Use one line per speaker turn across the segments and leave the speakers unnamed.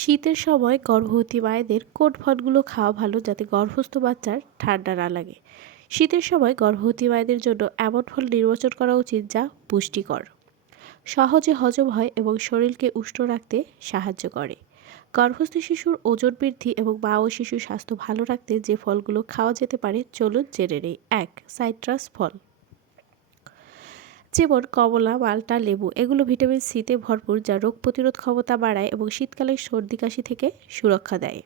শীতের সময় গর্ভবতী মায়েদের কোট ফলগুলো খাওয়া ভালো যাতে গর্ভস্থ বাচ্চার ঠান্ডা না লাগে। শীতের সময় গর্ভবতী মায়েদের জন্য এমন ফল নির্বাচন করা উচিত যা পুষ্টিকর। সহজে হজম হয় এবং শরীরকে উষ্ণ রাখতে সাহায্য করে। গর্ভস্থ শিশুর ওজন বৃদ্ধি এবং মা ও শিশুর স্বাস্থ্য ভালো রাখতে যে ফলগুলো খাওয়া যেতে পারে চলুন জেনে নেই। এক, সাইট্রাস ফল। যেমন কমলা, মালটা, লেবু, এগুলো ভিটামিন সিতে ভরপুর যা রোগ প্রতিরোধ ক্ষমতা বাড়ায় এবং শীতকালে সর্দি কাশি থেকে সুরক্ষা দেয়।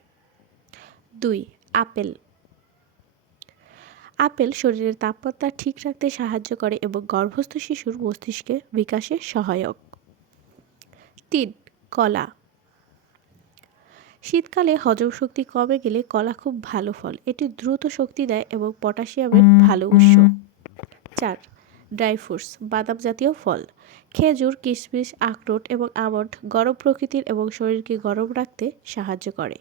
দুই, আপেল। আপেল শরীরের তাপমাত্রা ঠিক রাখতে সাহায্য করে এবং গর্ভস্থ শিশুর মস্তিষ্কে বিকাশে সহায়ক। তিন, কলা। শীতকালে হজম শক্তি কমে গেলে কলা খুব ভালো ফল। এটি দ্রুত শক্তি দেয় এবং পটাশিয়ামের ভালো উৎস। চার ড্রাই ফ্রুটস, বাদাম জাতীয় ফল, খেজুর, কিশমিশ, আখরোট এবং আমন্ড গরম প্রকৃতির এবং শরীরকে গরম রাখতে সাহায্য করে।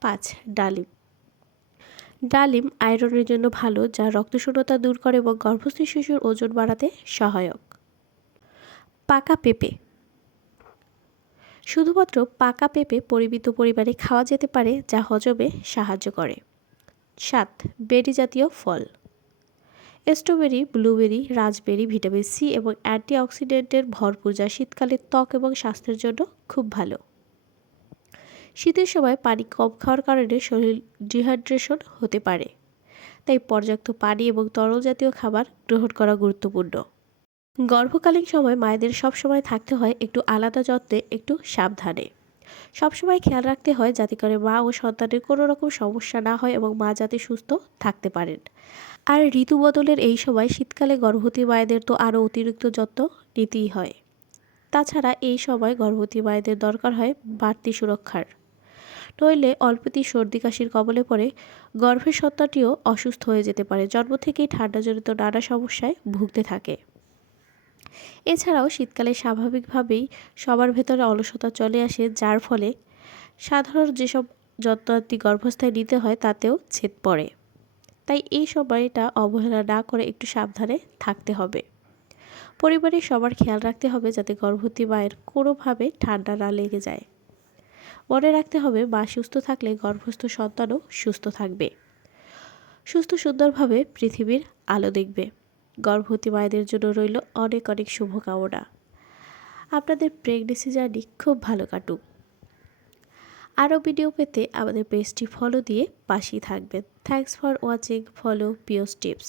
পাঁচ, ডালিম। ডালিম আয়রনের জন্য ভালো, যা রক্তশূন্যতা দূর করে এবং গর্ভস্থ শিশুর ওজন বাড়াতে সহায়ক। পাকা পেঁপে। শুধুমাত্র পাকা পেঁপে পরিমিত পরিমাণে খাওয়া যেতে পারে, যা হজমে সাহায্য করে। সাত, বেরি জাতীয় ফল। Strawberry, blueberry raspberry vitamin C এবং অ্যান্টিঅক্সিডেন্টের ভরপুর যা শীতকালে ত্বক এবং স্বাস্থ্যের জন্য খুব ভালো। শীতের সময় পানি কম খাওয়ার কারণে শরীর ডিহাইড্রেশন হতে পারে, তাই পর্যাপ্ত পানি এবং তরল জাতীয় খাবার গ্রহণ করা গুরুত্বপূর্ণ। গর্ভকালীন সময় মায়েদের সব সময় থাকতে হয় একটু আলাদা যত্নে, একটু সাবধানে। সবসময় খেয়াল রাখতে হয় যাতে করে মা ও সন্তানের কোনো রকম সমস্যা না হয় এবং মা যাতে সুস্থ থাকতে পারেন। আর ঋতু বদলের এই সময় শীতকালে গর্ভবতী মায়েদের তো আরও অতিরিক্ত যত্ন নিতেই হয়। তাছাড়া এই সময় গর্ভবতী মায়েদের দরকার হয় বাড়তি সুরক্ষার। নইলে অল্পতি সর্দি কাশির কবলে পড়ে গর্ভের সত্তাটিও অসুস্থ হয়ে যেতে পারে, জন্ম থেকেই ঠান্ডাজনিত নানা সমস্যায় ভুগতে থাকে। এছাড়াও শীতকালে স্বাভাবিকভাবেই সবার ভেতরে অলসতা চলে আসে, যার ফলে সাধারণ যেসব যত্নার্থী গর্ভস্থায় নিতে হয় তাতেও ছেদ পড়ে। তাই এই সময়টা অবহেলা না করে একটু সাবধানে থাকতে হবে। পরিবারের সবার খেয়াল রাখতে হবে যাতে গর্ভবতী মায়ের কোনোভাবে ঠান্ডা না লেগে যায়। মনে রাখতে হবে, মা সুস্থ থাকলে গর্ভস্থ সন্তানও সুস্থ থাকবে। সুস্থ সুন্দরভাবে পৃথিবীর আলো দেখবে। গর্ভবতী মায়েদের জন্য রইল অনেক অনেক শুভকামনা। আপনাদের প্রেগনেন্সি জার্নি খুব ভালো কাটুক। আরও ভিডিও পেতে আমাদের পেজটি ফলো দিয়ে পাশেই থাকবেন। থ্যাংকস ফর ওয়াচিং ফলো পিওস টিপস